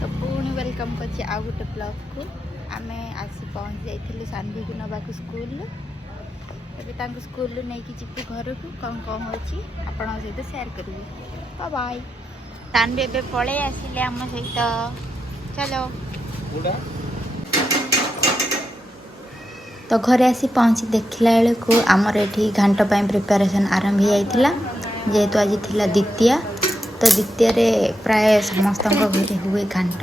तो पुणी वेलकम कर आउ गोटे ब्लॉग को आम आसी पहुँच जाइलु सान्वी को नवा स्कूल एवं स्कूल नहीं जीवु घर को कौन कौन हो सहित सेयार करी बाय। सान्वी ए पलि आसिले आम सहित चलो। तो घरे आसी पहुँची देखला बेलू आमर ये घाट प्रिपेरेसन आरंभ हो जाता जेहेतु आज थिला द्वितीया तो द्वितीय प्राय समस्त घरे हुए घाट।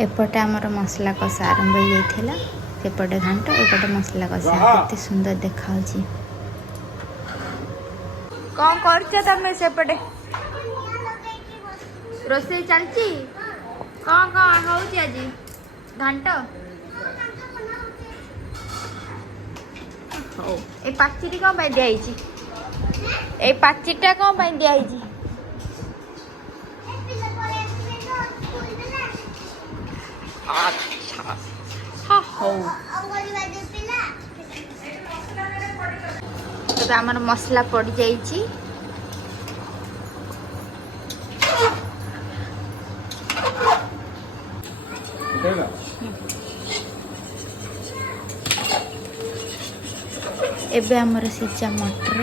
एपटे आमर मसला कषा आरंभ हो जाता सेपटे घाट एपटे मसला कषा केते सुंदर देखा कौन कर सेपटे रोसे चलची कौन कौन हो आज घाट हो ए पाचिरी कौन दिखाई ए पाचिटा कौन दिखाई अच्छा हाँ हो तो आमर मसला पड़ जाइए एबे आमर सिजा मटर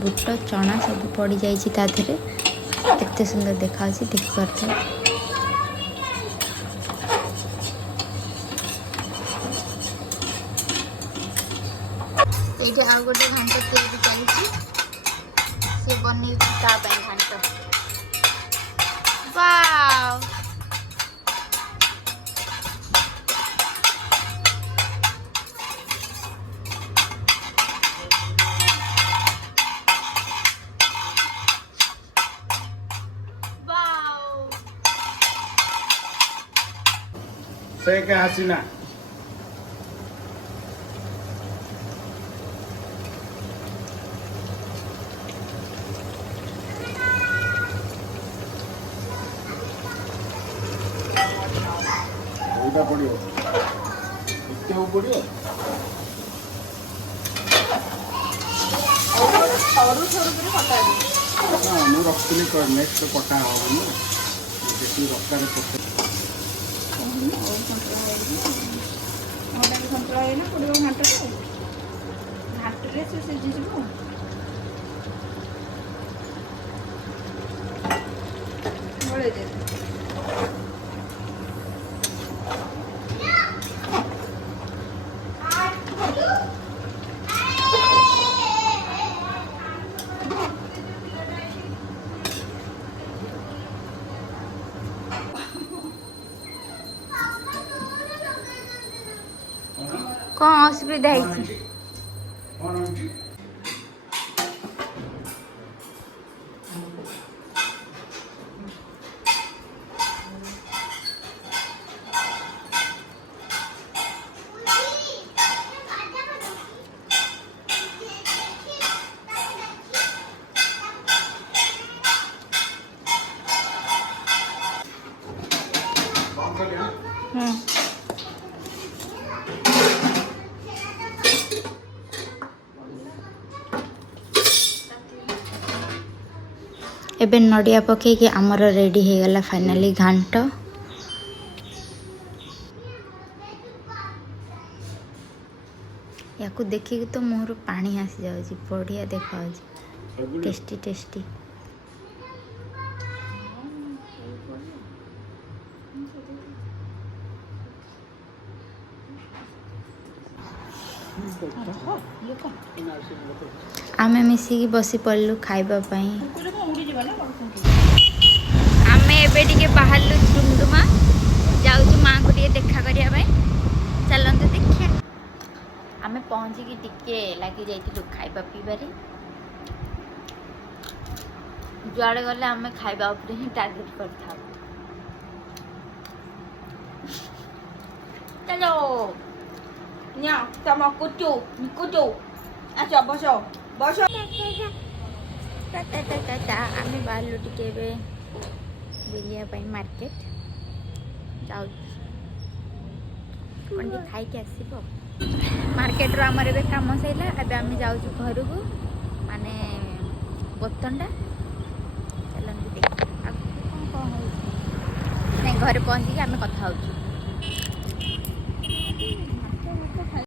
बुट चना सब पड़ जाइए ताधरे केते सुंदर देखा देखी पार्थ ये आउ गोटे घाट तैयारी चलती सी बन घाट वाव से क्या हसीना पड़ो पड़ो रखी नेक्स्ट कटा हम रखार कौन असुविधा है एबे नड़िया पकईकि आमर रेडी हो गला फाइनाली घाट। या देखिक तो मुहर पानी आसी जाऊँगी बढ़िया देखा टेस्टी टेस्टी। आम मिसिकी बसी पड़लु खाइबापी आम एबे बाहर डुमडुमा जाऊँ माँ को देखा करने चलते देखिए आम पहुँचिकी टिके लगी जाइलु खाइबा पीबारे जुआड़े गले आम खाइबा उपरे ही टार्गेट कर था चलो न्या तम कुचू कुचू आस बस बस आम बाहर टे बुलाया मार्केट जाऊ कौन खाई आसब मार्केट रो आमर ए कम सैला अब आम जाऊँ घर को माने बोतंडा चलते देखिए कौन कौन हो घर पहुँचिकी आम कथा हो